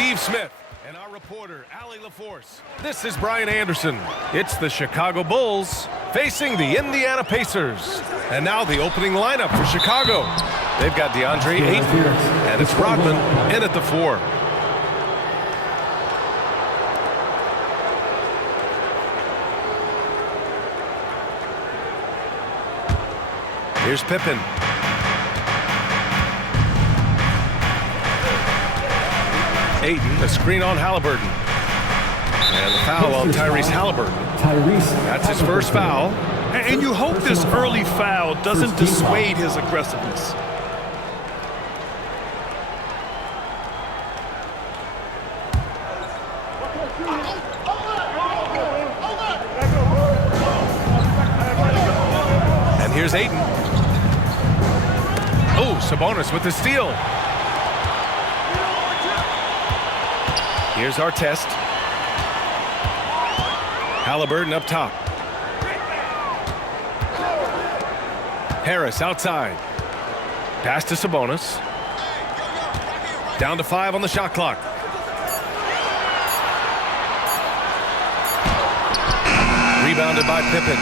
Steve Smith. And our reporter, Allie LaForce. This is Brian Anderson. It's the Chicago Bulls facing the Indiana Pacers. And now the opening lineup for Chicago. They've got DeAndre Ayton, and it's Rodman in at the 4. Here's Pippen. Ayton, a screen on Haliburton. And the foul on Tyrese Haliburton. That's his first foul. And you hope this early foul doesn't dissuade his aggressiveness. And here's Ayton. Oh, Sabonis with the steal. Here's our test. Haliburton up top. Harris outside. Pass to Sabonis. Down to 5 on the shot clock. Rebounded by Pippen.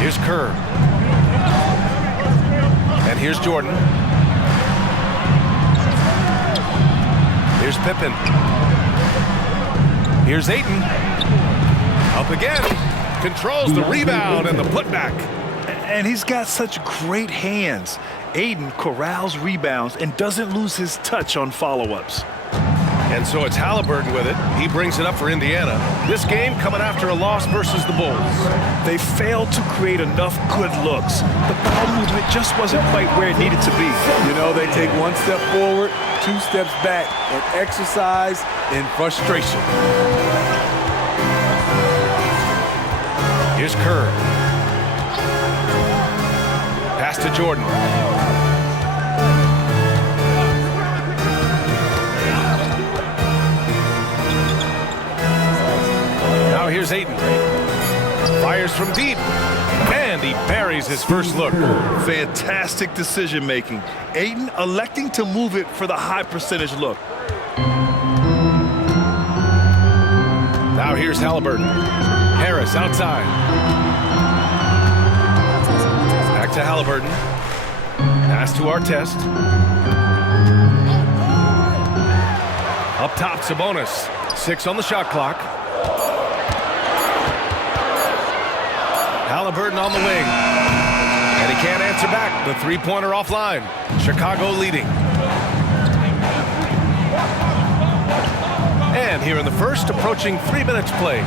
Here's Kerr. And here's Jordan. Here's Pippen. Here's Ayton. Up again. Controls the rebound and the putback. And he's got such great hands. Ayton corrals rebounds and doesn't lose his touch on follow-ups. And so it's Haliburton with it. He brings it up for Indiana. This game coming after a loss versus the Bulls. They failed to create enough good looks. The ball movement just wasn't quite where it needed to be. You know, they take 1 step forward, 2 steps back, and exercise in frustration. Here's Kerr. Pass to Jordan. Now here's Ayton. Fires from deep. And he buries his first look. Fantastic decision-making. Ayton electing to move it for the high percentage look. Now here's Haliburton. Harris outside. Back to Haliburton. Pass to Artest. Up top, Sabonis. 6 on the shot clock. Haliburton on the wing. And he can't answer back. The three-pointer offline. Chicago leading. And here in the first, approaching 3 minutes played.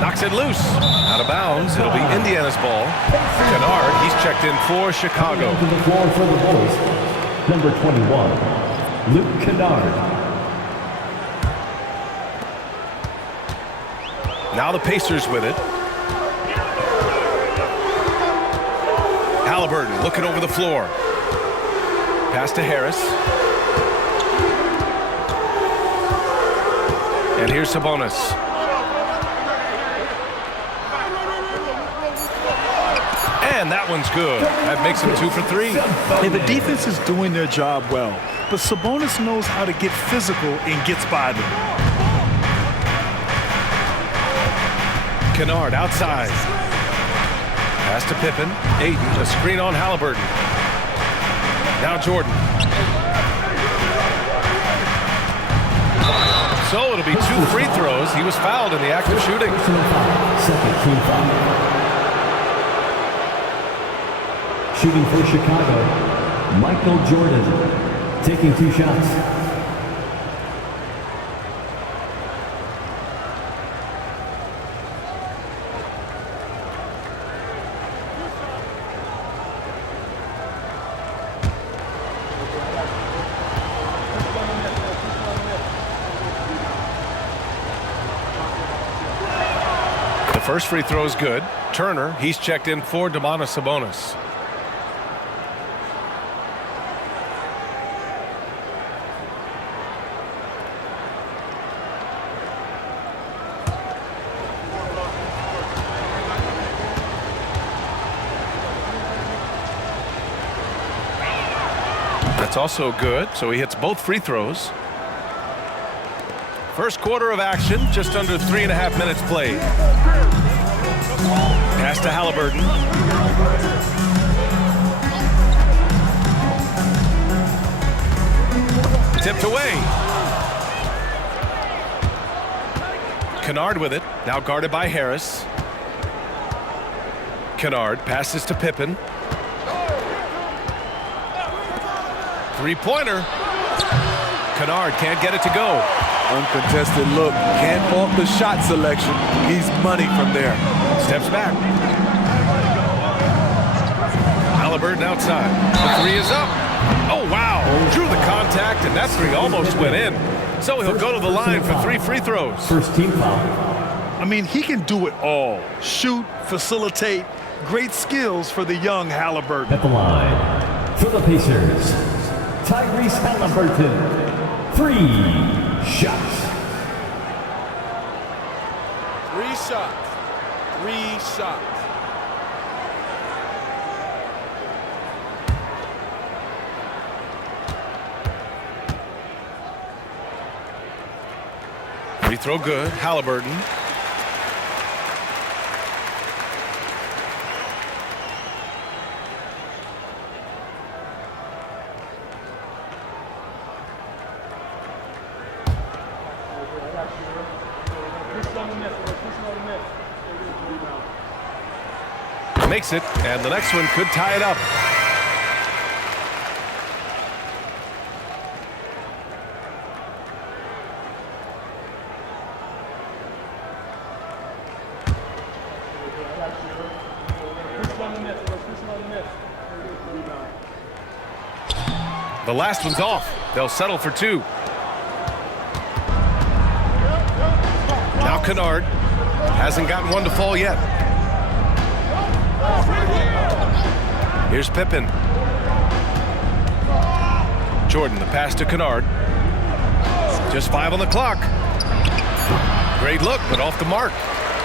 Knocks it loose. Out of bounds. It'll be Indiana's ball. Kennard, he's checked in for Chicago. To the floor for the Bulls, number 21, Luke Kennard. Now the Pacers with it. Haliburton looking over the floor. Pass to Harris. And here's Sabonis. And that one's good. That makes him 2 for 3. And the defense is doing their job well, but Sabonis knows how to get physical and gets by them. Kennard outside. Pass to Pippen. Ayton, a screen on Haliburton. Now Jordan. So it'll be 2 free throws. He was fouled in the act of shooting. Second team foul. Shooting for Chicago, Michael Jordan, taking 2 shots. The first free throw is good. Turner, he's checked in for Domantas Sabonis. It's also good, so he hits both free throws. First quarter of action, just under 3.5 minutes played. Pass to Haliburton. Tipped away. Kennard with it, now guarded by Harris. Kennard passes to Pippen. Three-pointer. Kennard can't get it to go. Uncontested look. Can't fault the shot selection. He's money from there. Steps back. Haliburton outside. The three is up. Oh, wow. Drew the contact, and that three almost went in. So he'll go to the line for 3 free throws. First team foul. I mean, he can do it all. Shoot, facilitate. Great skills for the young Haliburton. At the line for the Pacers, Tyrese Haliburton. 3 shots. 3 shots. 3 shots. Free throw good. Haliburton. Makes it, and the next one could tie it up. The last one's off. They'll settle for 2. Now Kennard hasn't gotten one to fall yet. Here's Pippen. Jordan, the pass to Kennard. Just 5 on the clock. Great look, but off the mark.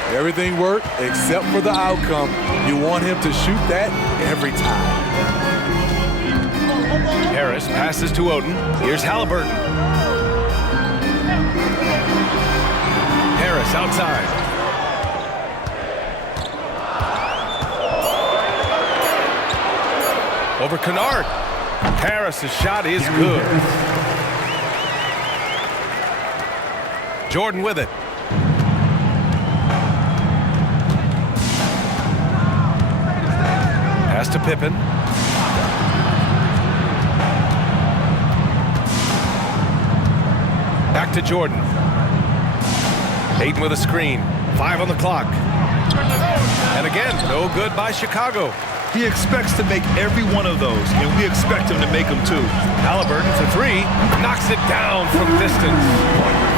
Everything worked except for the outcome. You want him to shoot that every time. Harris passes to Oden. Here's Haliburton. Harris outside. Over Kennard. Harris's shot is good. Jordan with it. Pass to Pippen. Back to Jordan. Ayton with a screen. 5 on the clock. And again, no good by Chicago. He expects to make every one of those, and we expect him to make them too. Haliburton for 3. Knocks it down from distance.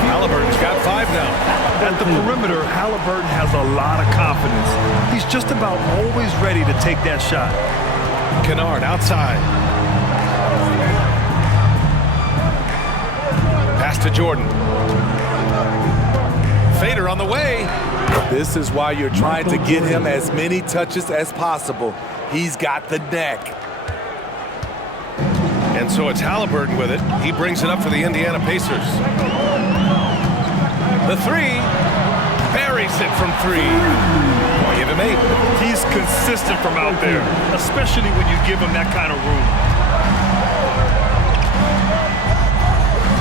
Haliburton's got 5 now. At the perimeter, Haliburton has a lot of confidence. He's just about always ready to take that shot. Kennard outside. Pass to Jordan. Fader on the way. This is why you're trying to get him as many touches as possible. He's got the neck. And so it's Haliburton with it. He brings it up for the Indiana Pacers. The 3. Buries it from 3. Give him 8. He's consistent from out there, especially when you give him that kind of room.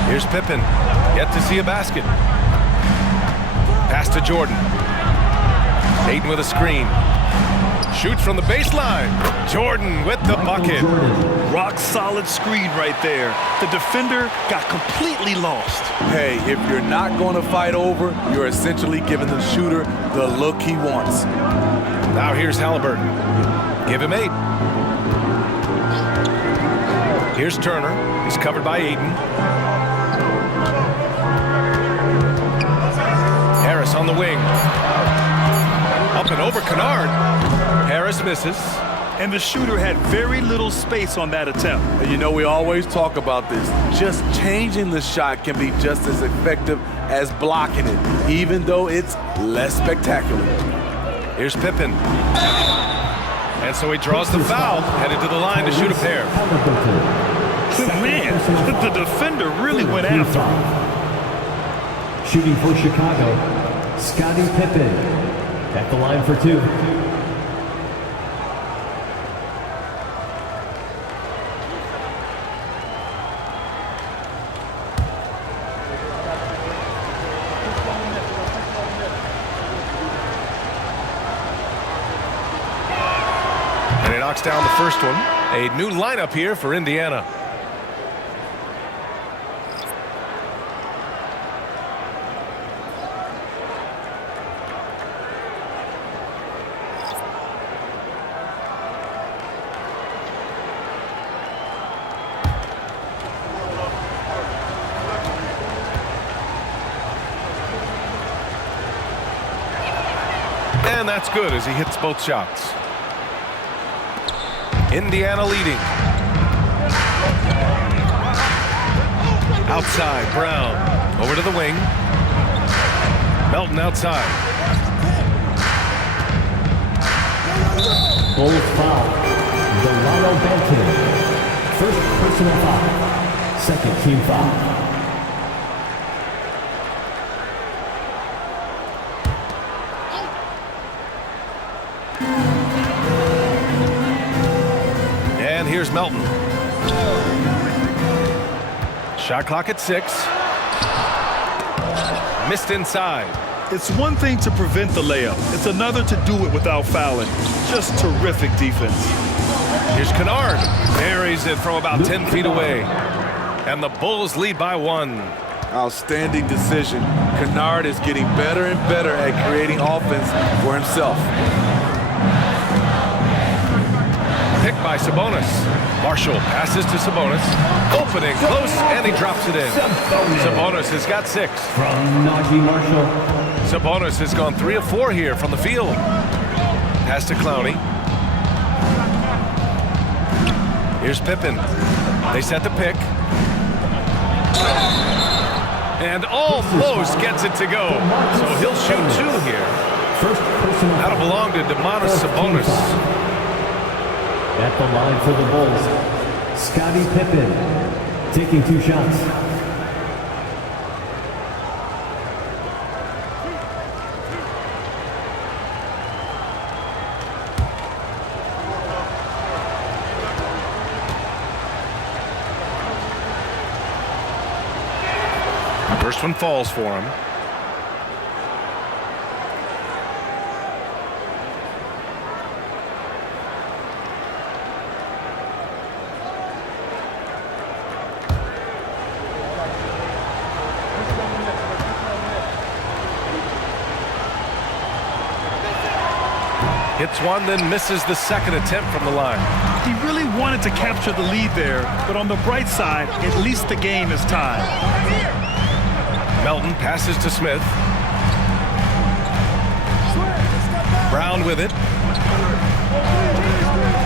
Here's Pippen. Yet to see a basket. Pass to Jordan. Ayton with a screen. Shoots from the baseline. Jordan with the bucket. Rock solid screen right there. The defender got completely lost. Hey, if you're not going to fight over, you're essentially giving the shooter the look he wants. Now here's Haliburton. Give him 8. Here's Turner. He's covered by Ayton. Harris on the wing. Up and over Kennard. Harris misses. And the shooter had very little space on that attempt. And you know, we always talk about this. Just changing the shot can be just as effective as blocking it, even though it's less spectacular. Here's Pippen. And so he draws the foul, headed to the line to shoot a pair. Man, the defender really went after him. Shooting for Chicago, Scottie Pippen at the line for 2. And he knocks down the first one. A new lineup here for Indiana. And that's good as he hits both shots. Indiana leading. Outside, Brown. Over to the wing. Melton outside. Bulls foul. Delano Benton. First personal foul. Second team foul. And here's Melton. Shot clock at 6. Missed inside. It's one thing to prevent the layup. It's another to do it without fouling. Just terrific defense. Here's Kennard. Buries it from about 10 feet away. And the Bulls lead by 1. Outstanding decision. Kennard is getting better and better at creating offense for himself. Pick by Sabonis. Marshall passes to Sabonis. Opening close, and he drops it in. Sabonis has got 6. From Najee Marshall. Sabonis has gone 3 of 4 here from the field. Pass to Clowney. Here's Pippen. They set the pick. And almost gets it to go. So he'll shoot 2 here. First personal That'll belong to Domantas Sabonis. At the line for the Bulls, Scottie Pippen taking 2 shots. First one falls for him. Hits one, then misses the second attempt from the line. He really wanted to capture the lead there, but on the bright side, at least the game is tied. Melton passes to Smith. Brown with it.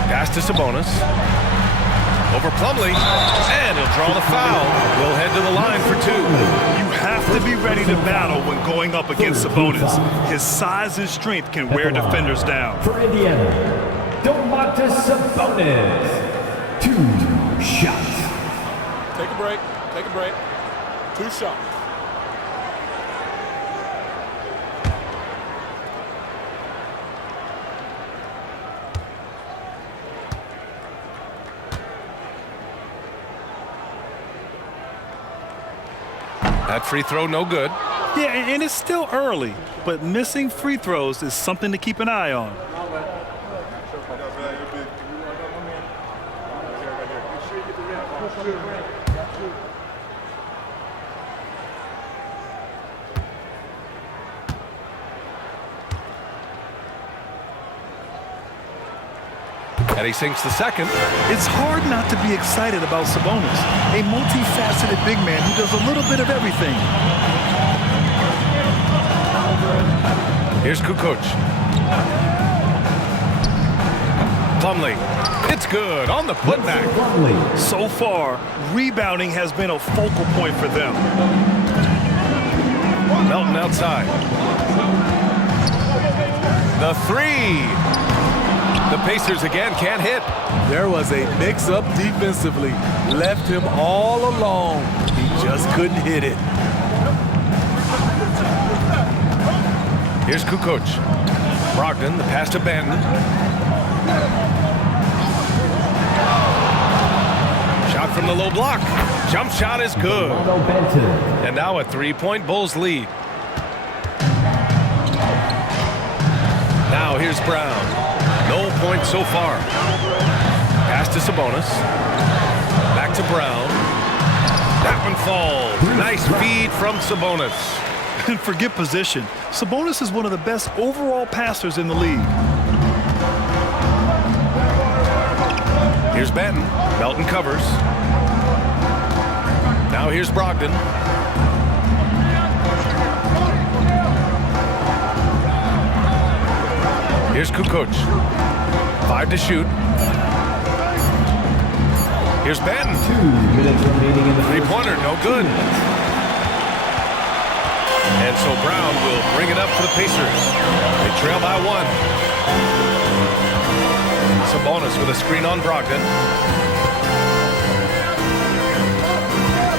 Pass to Sabonis. Over Plumlee, and he'll draw the foul. He'll head to the line for 2. You have to be ready to battle when going up against Sabonis. His size and strength can wear defenders down. For Indiana, Domantas Sabonis. 2 shots. Take a break. Take a break. 2 shots. That free throw no good. Yeah, and it's still early, but missing free throws is something to keep an eye on. And he sinks the second. It's hard not to be excited about Sabonis, a multifaceted big man who does a little bit of everything. Here's Kukoc. Plumlee. It's good on the putback. So far, rebounding has been a focal point for them. Melton outside. The 3. The Pacers again can't hit. There was a mix-up defensively. Left him all alone. He just couldn't hit it. Here's Kukoc. Brogdon, the pass to Banton. Shot from the low block. Jump shot is good. And now a three-point Bulls lead. Now here's Brown. No points so far. Pass to Sabonis. Back to Brown. That one falls. Nice feed from Sabonis. And forget position. Sabonis is one of the best overall passers in the league. Here's Banton. Melton covers. Now here's Brogdon. Here's Kukoc. 5 to shoot. Here's Banton. 2 minutes remaining in the Three-pointer, no good. And so Brown will bring it up for the Pacers. They trail by 1. Sabonis with a screen on Brogdon.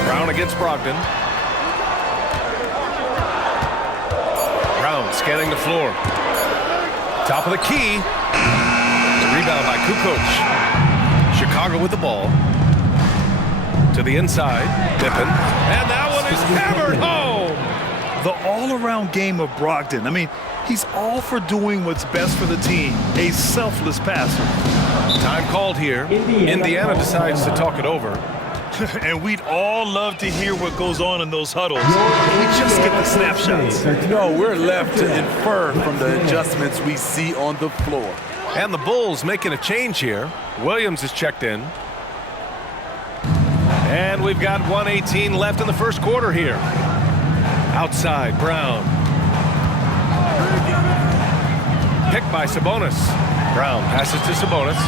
Brown against Brogdon. Brown scanning the floor. Top of the key. The rebound by Kukoc. Chicago with the ball. To the inside. Pippen. And that one is hammered home. The all-around game of Brogdon. I mean, he's all for doing what's best for the team. A selfless passer. Time called here. Indiana decides to talk it over. And we'd all love to hear what goes on in those huddles. We just get the snapshots. No, we're left to infer from the adjustments we see on the floor. And the Bulls making a change here. Williams is checked in. And we've got 1:18 left in the first quarter here. Outside, Brown. Picked by Sabonis. Brown passes to Sabonis.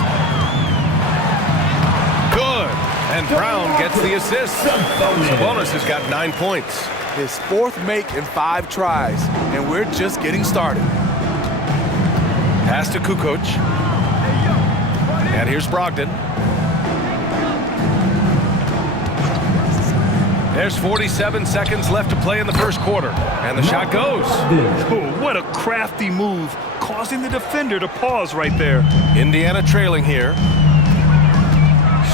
Good. And Brown gets the assist. Sabonis has got 9 points. His 4th make in 5 tries, and we're just getting started. Pass to Kukoc. And here's Brogdon. There's 47 seconds left to play in the first quarter. And the shot goes. Oh, what a crafty move, causing the defender to pause right there. Indiana trailing here.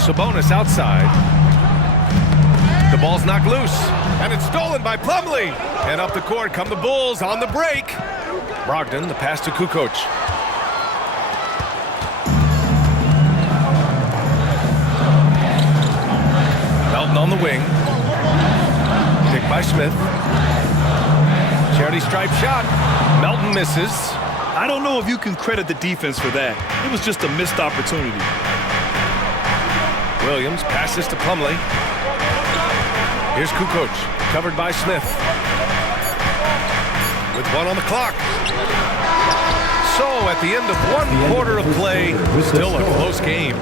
Sabonis outside. The ball's knocked loose. And it's stolen by Plumlee. And up the court come the Bulls on the break. Brogdon, the pass to Kukoc. Melton on the wing. Picked by Smith. Charity stripe shot. Melton misses. I don't know if you can credit the defense for that. It was just a missed opportunity. Williams passes to Plumlee. Here's Kukoc, covered by Smith. With 1 on the clock. So at the end of 1 quarter of play, still a close game.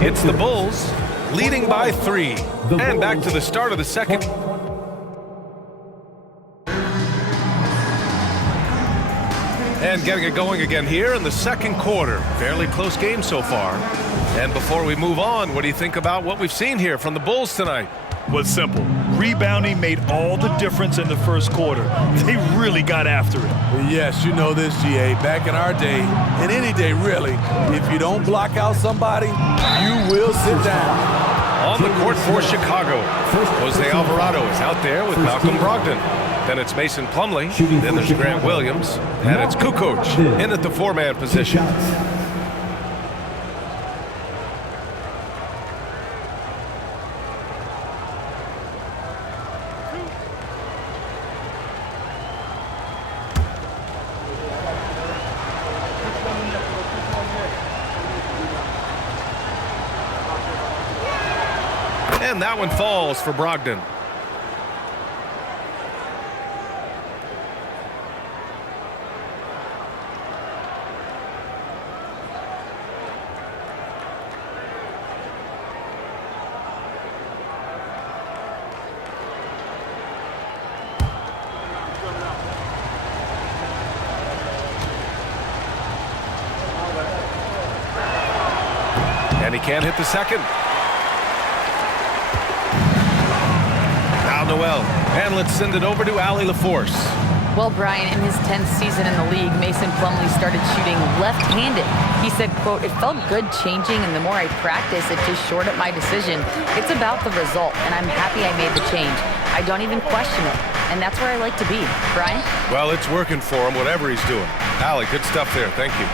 It's the Bulls leading by 3. And back to the start of the second. And getting it going again here in the second quarter. Fairly close game so far. And before we move on, what do you think about what we've seen here from the Bulls tonight? Was simple. Rebounding made all the difference in the first quarter. They really got after it. Yes, you know this, GA. Back in our day, and any day really, if you don't block out somebody, you will sit down. On the court for Chicago, Jose Alvarado is out there with Malcolm Brogdon. Then it's Mason Plumlee. Then there's Grant Williams. And it's Kukoc in at the 4-man position. And that one falls for Brogdon. And he can't hit the second. Now Noel, and let's send it over to Ali LaForce. Well, Brian, in his 10th season in the league, Mason Plumlee started shooting left-handed. He said, quote, "It felt good changing, and the more I practice, it just shored up my decision. It's about the result, and I'm happy I made the change. I don't even question it, and that's where I like to be." Brian? Well, it's working for him, whatever he's doing. Ali, good stuff there. Thank you.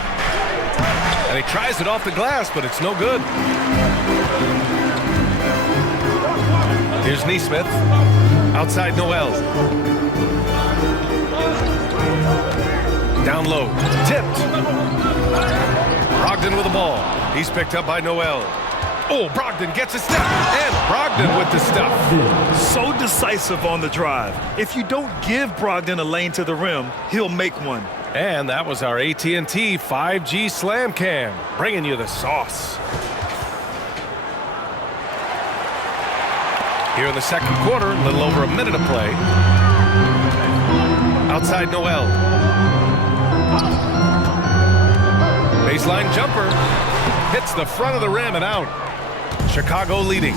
And he tries it off the glass, but it's no good. Here's Neesmith. Outside Noel. Down low. Tipped. Brogdon with the ball. He's picked up by Noel. Oh, Brogdon gets a step. And Brogdon with the stuff. So decisive on the drive. If you don't give Brogdon a lane to the rim, he'll make one. And that was our AT&T 5G Slam Cam, bringing you the sauce. Here in the second quarter, a little over a minute of play. Outside Noel. Baseline jumper. Hits the front of the rim and out. Chicago leading.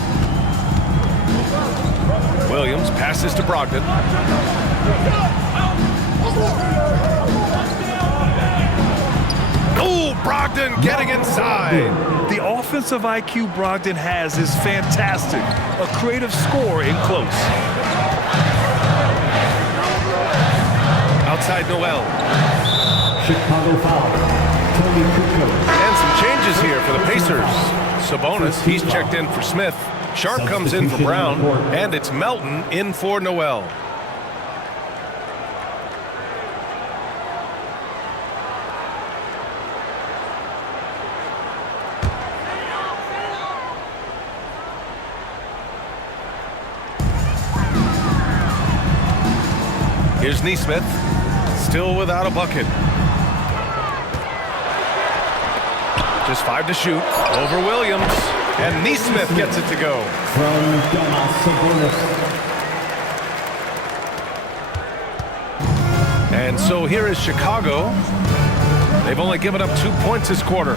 Williams passes to Brogdon. Oh, Brogdon getting inside. The offensive IQ Brogdon has is fantastic. A creative scorer in close. Outside Noel. Chicago foul. Tony Kukoc. And some changes here for the Pacers. Sabonis, he's checked in for Smith. Sharp comes in for Brown. And it's Melton in for Noel. Here's Neesmith, still without a bucket. Just 5 to shoot, over Williams, and Neesmith gets it to go. From Sabonis. And so here is Chicago. They've only given up 2 points this quarter.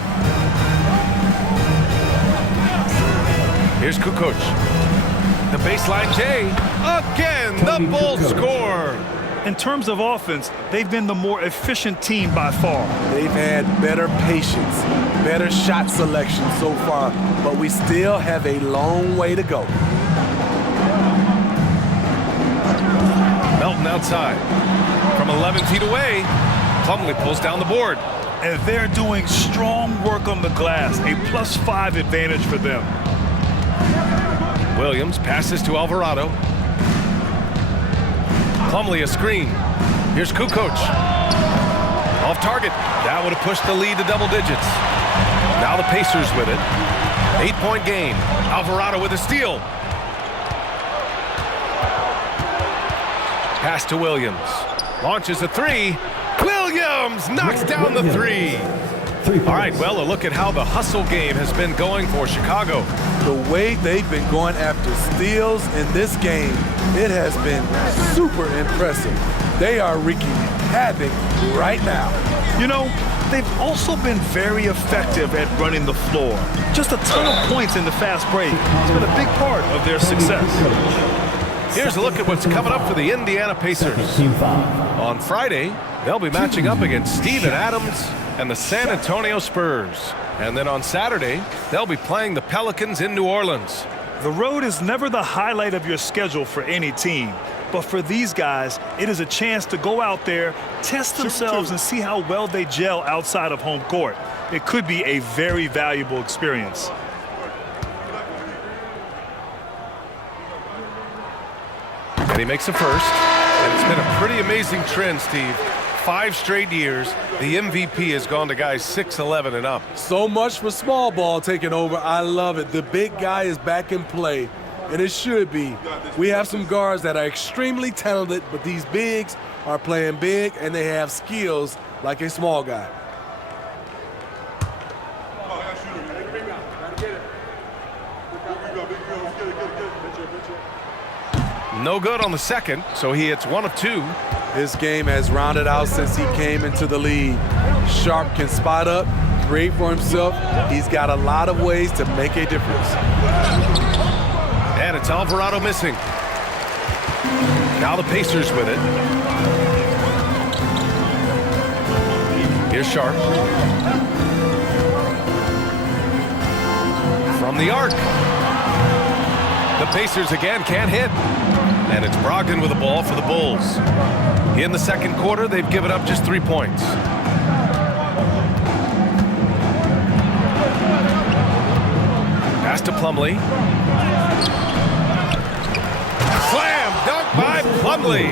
Here's Kukoc. The baseline J. Again, the Bulls score. In terms of offense, they've been the more efficient team by far. They've had better patience, better shot selection so far, but we still have a long way to go. Melton outside. From 11 feet away, Plumlee pulls down the board. And they're doing strong work on the glass, a +5 advantage for them. Williams passes to Alvarado. Plumlee a screen. Here's Kukoc. Off target. That would have pushed the lead to double digits. Now the Pacers with it. 8-point game. Alvarado with a steal. Pass to Williams. Launches a three. Williams knocks down the three. All right, well, a look at how the hustle game has been going for Chicago. The way they've been going after steals in this game, it has been super impressive. They are wreaking havoc right now. You know, they've also been very effective at running the floor. Just a ton of points in the fast break. It's been a big part of their success. Here's a look at what's coming up for the Indiana Pacers. On Friday, they'll be matching up against Steven Adams and the San Antonio Spurs. And then on Saturday, they'll be playing the Pelicans in New Orleans. The road is never the highlight of your schedule for any team. But for these guys, it is a chance to go out there, test themselves, and see how well they gel outside of home court. It could be a very valuable experience. And he makes a first. And it's been a pretty amazing trend, Steve. 5 straight years, the MVP has gone to guys 6'11" and up. So much for small ball taking over. I love it. The big guy is back in play, and it should be. We have some guards that are extremely talented, but these bigs are playing big, and they have skills like a small guy. No good on the second, so he hits 1 of 2. His game has rounded out since he came into the league. Sharp can spot up, create for himself. He's got a lot of ways to make a difference. And it's Alvarado missing. Now the Pacers with it. Here's Sharp. From the arc. The Pacers again can't hit. And it's Brogdon with the ball for the Bulls. In the second quarter, they've given up just 3 points. Pass to Plumlee. Slam dunk by Plumlee.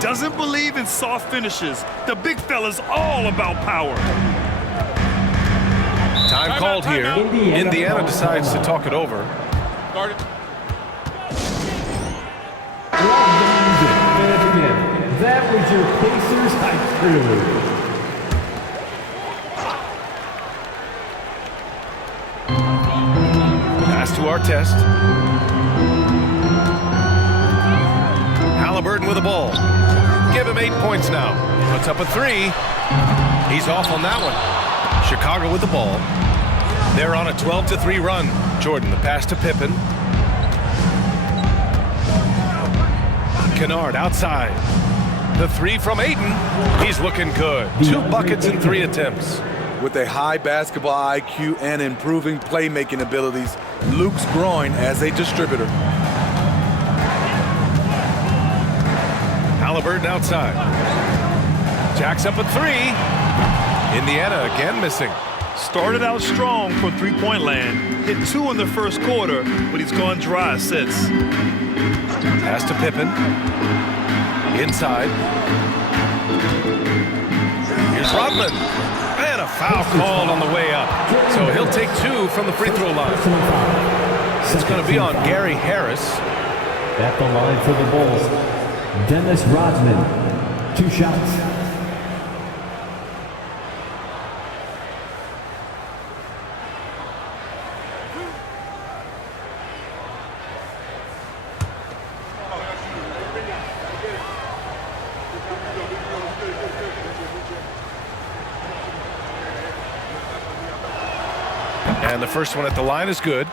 Doesn't believe in soft finishes. The big fella's all about power. Time called here. Indiana decides to talk it over. Guard it. That was your Pacers hype crew. Pass to Artest. Haliburton with the ball. Give him 8 points now. Puts up a 3. He's off on that one. Chicago with the ball. They're on a 12-3 run. Jordan, the pass to Pippen. Kennard outside. The 3 from Ayton. He's looking good. 2 buckets in 3 attempts. With a high basketball IQ and improving playmaking abilities, Luke's growing as a distributor. Haliburton outside. Jacks up a 3. Indiana again missing. Started out strong from three-point land. Hit 2 in the first quarter, but he's gone dry since. Pass to Pippen. Inside. Here's Rodman. And a foul called on the way up. So he'll take 2 from the free throw line. It's going to be on Gary Harris. At the line for the Bulls, Dennis Rodman. 2 shots. And the first one at the line is good.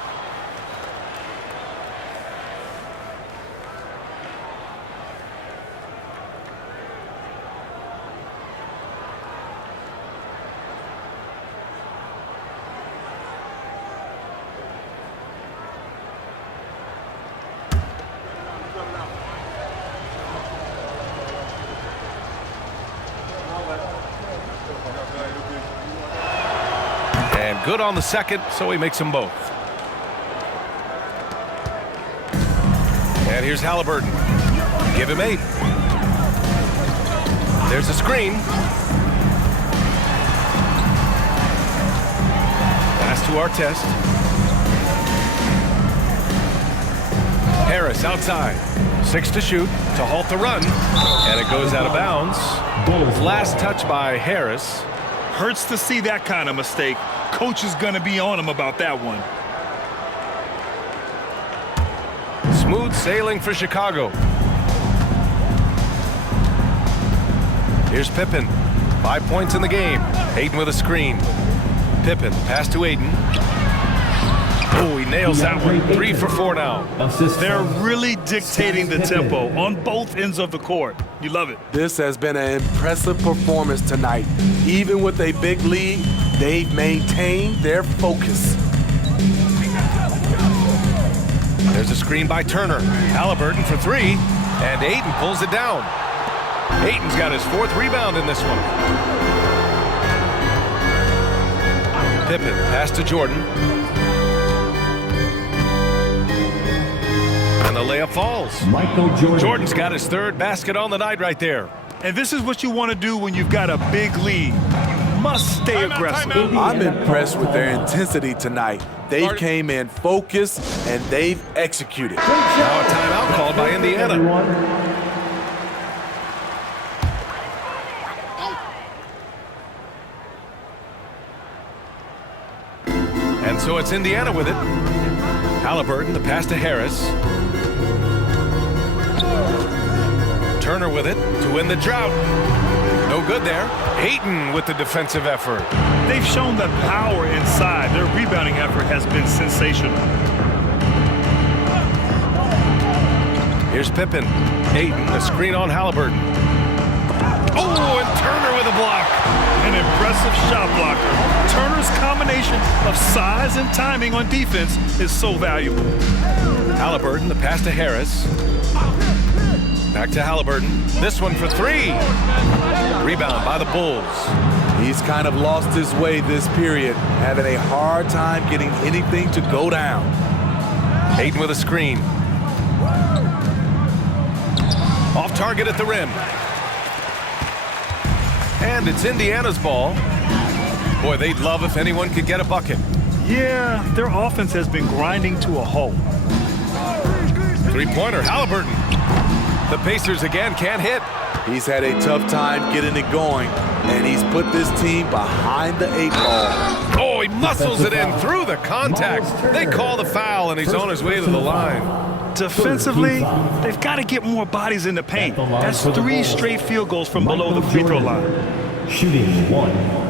And good on the second, so he makes them both. And here's Haliburton. Give him 8. There's a screen. Pass to Artest. Harris outside. 6 to shoot to halt the run. And it goes out of bounds. Last touch by Harris. Hurts to see that kind of mistake. Coach is going to be on him about that one. Smooth sailing for Chicago. Here's Pippen. 5 points in the game. Ayton with a screen. Pippen, pass to Ayton. Oh, he nails that one. 3 for 4 now. They're really dictating the tempo on both ends of the court. You love it. This has been an impressive performance tonight. Even with a big lead, they've maintained their focus. There's a screen by Turner. Haliburton for 3, and Ayton pulls it down. Ayton's got his 4th rebound in this one. Pippen, pass to Jordan. And the layup falls. Michael Jordan. Jordan's got his 3rd basket on the night right there. And this is what you want to do when you've got a big lead. You must stay aggressive. I'm impressed with their intensity tonight. They came in focused and they've executed. Now a timeout called by Indiana. And so it's Indiana with it. Haliburton, the pass to Harris. Turner with it to win the drought. No good there. Ayton with the defensive effort. They've shown that power inside. Their rebounding effort has been sensational. Here's Pippen. Ayton, a screen on Haliburton. Oh, and Turner with a block. An impressive shot blocker. Turner's combination of size and timing on defense is so valuable. Haliburton, the pass to Harris. Back to Haliburton. This one for three. Rebound by the Bulls. He's kind of lost his way this period, having a hard time getting anything to go down. Ayton with a screen. Off target at the rim. And it's Indiana's ball. Boy, they'd love if anyone could get a bucket. Yeah, their offense has been grinding to a halt. Three-pointer, Haliburton. The Pacers again can't hit. He's had a tough time getting it going, and he's put this team behind the 8 ball. Oh, he muscles it in through the contact. They call the foul, and he's on his way to the line. Defensively, they've got to get more bodies in the paint. That's 3 straight field goals from below the free throw line. Shooting 1.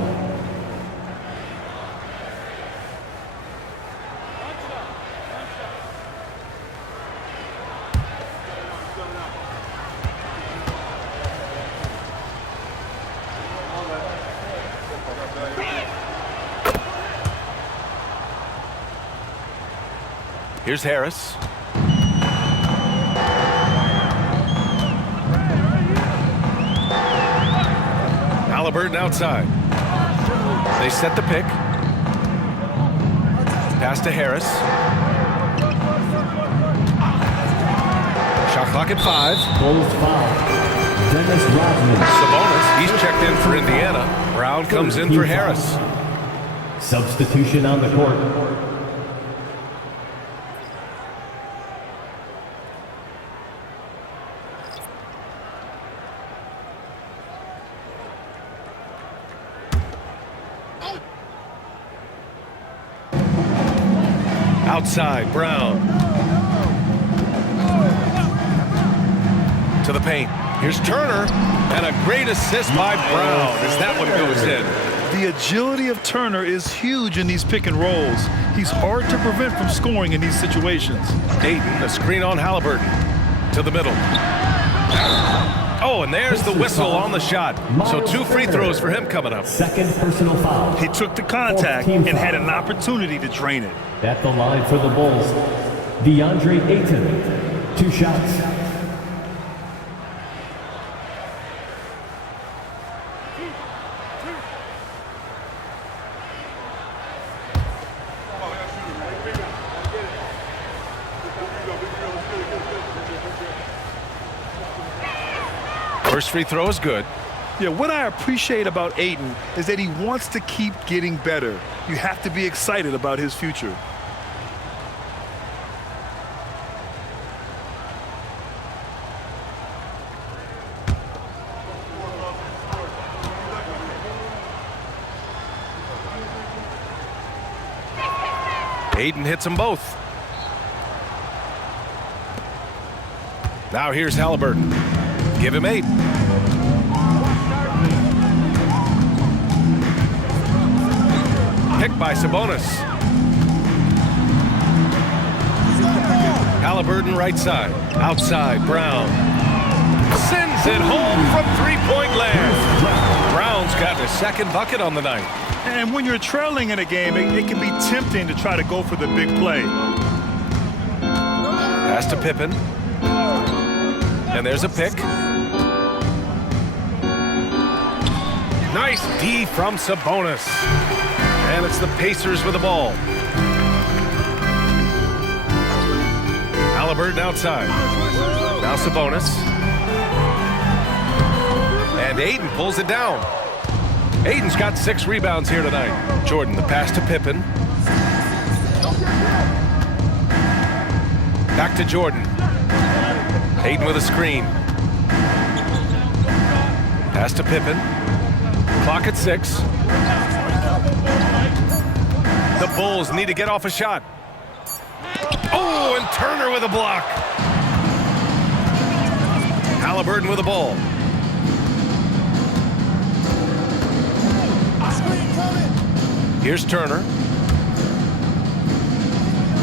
Here's Harris. Haliburton outside. They set the pick. Pass to Harris. Shot clock at 5. Bulls foul. Dennis Rodman. Sabonis, he's checked in for Indiana. Brown comes in for Harris. Substitution on the court. Outside, Brown. To the paint. Here's Turner, and a great assist by Brown as that one goes in. The agility of Turner is huge in these pick and rolls. He's hard to prevent from scoring in these situations. Ayton, a screen on Haliburton. To the middle. Oh, and there's the whistle on the shot. So 2 free throws for him coming up. Second personal foul. He took the contact and had an opportunity to drain it. At the line for the Bulls, DeAndre Ayton. 2 shots. First free throw is good. Yeah, what I appreciate about Ayton is that he wants to keep getting better. You have to be excited about his future. Ayton hits them both. Now here's Haliburton. Give him 8. Picked by Sabonis. Haliburton right side. Outside, Brown. Sends it home from three-point land. Brown's got his second bucket on the night. And when you're trailing in a game, it can be tempting to try to go for the big play. Pass to Pippen. And there's a pick. Nice D from Sabonis. And it's the Pacers with the ball. Haliburton outside. Now Sabonis. And Ayton pulls it down. Ayton's got 6 rebounds here tonight. Jordan, the pass to Pippen. Back to Jordan. Ayton with a screen. Pass to Pippen. Clock at 6. The Bulls need to get off a shot. Oh, and Turner with a block. Haliburton with the ball. Here's Turner.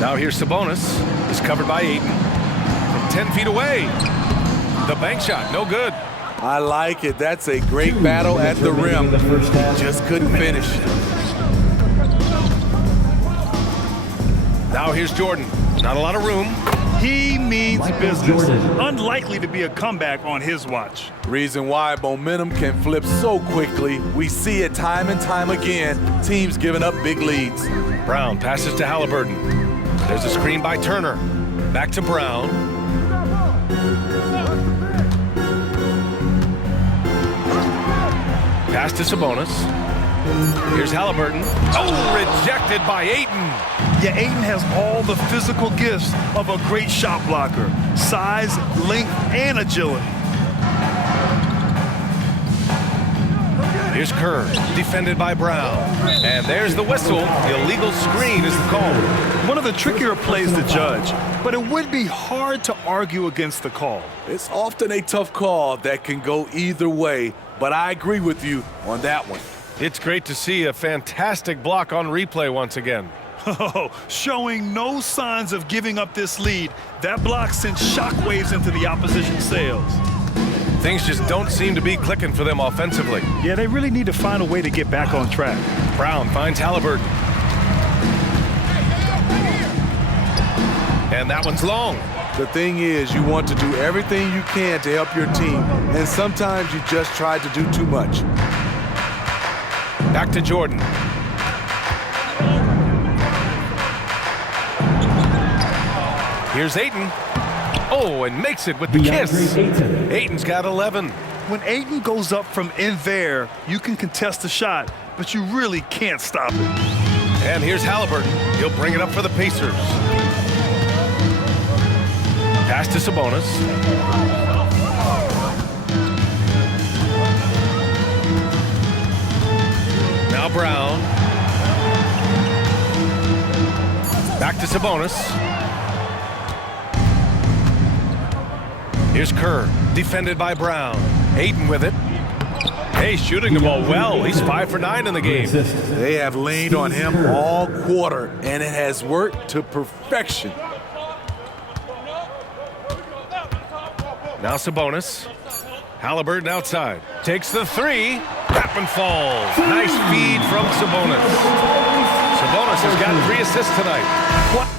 Now here's Sabonis. Is covered by Ayton. From 10 feet away. The bank shot, no good. I like it. That's a great battle at the rim. Just couldn't finish. Now here's Jordan. Not a lot of room. He means Michael business. Jordan. Unlikely to be a comeback on his watch. Reason why momentum can flip so quickly. We see it time and time again. Teams giving up big leads. Brown passes to Haliburton. There's a screen by Turner. Back to Brown. Pass to Sabonis. Here's Haliburton. Oh, rejected by Ayton. Yeah, Ayton has all the physical gifts of a great shot blocker. Size, length, and agility. Here's Kerr, defended by Brown. And there's the whistle. Illegal screen is the call. One of the trickier plays to judge, but it would be hard to argue against the call. It's often a tough call that can go either way, but I agree with you on that one. It's great to see a fantastic block on replay once again. Oh, showing no signs of giving up this lead. That block sent shockwaves into the opposition's sails. Things just don't seem to be clicking for them offensively. Yeah, they really need to find a way to get back on track. Brown finds Haliburton. And that one's long. The thing is, you want to do everything you can to help your team, and sometimes you just try to do too much. Back to Jordan. Here's Ayton. Oh, and makes it with the kiss. Ayton's got 11. When Ayton goes up from in there, you can contest the shot, but you really can't stop it. And here's Haliburton. He'll bring it up for the Pacers. Pass to Sabonis. Now Brown. Back to Sabonis. Here's Kerr, defended by Brown. Ayton with it. Hey, shooting the ball well. He's 5 for 9 in the game. They have leaned on him all quarter, and it has worked to perfection. Now Sabonis. Haliburton outside. Takes the three. That one falls. Nice feed from Sabonis. Sabonis has got 3 assists tonight.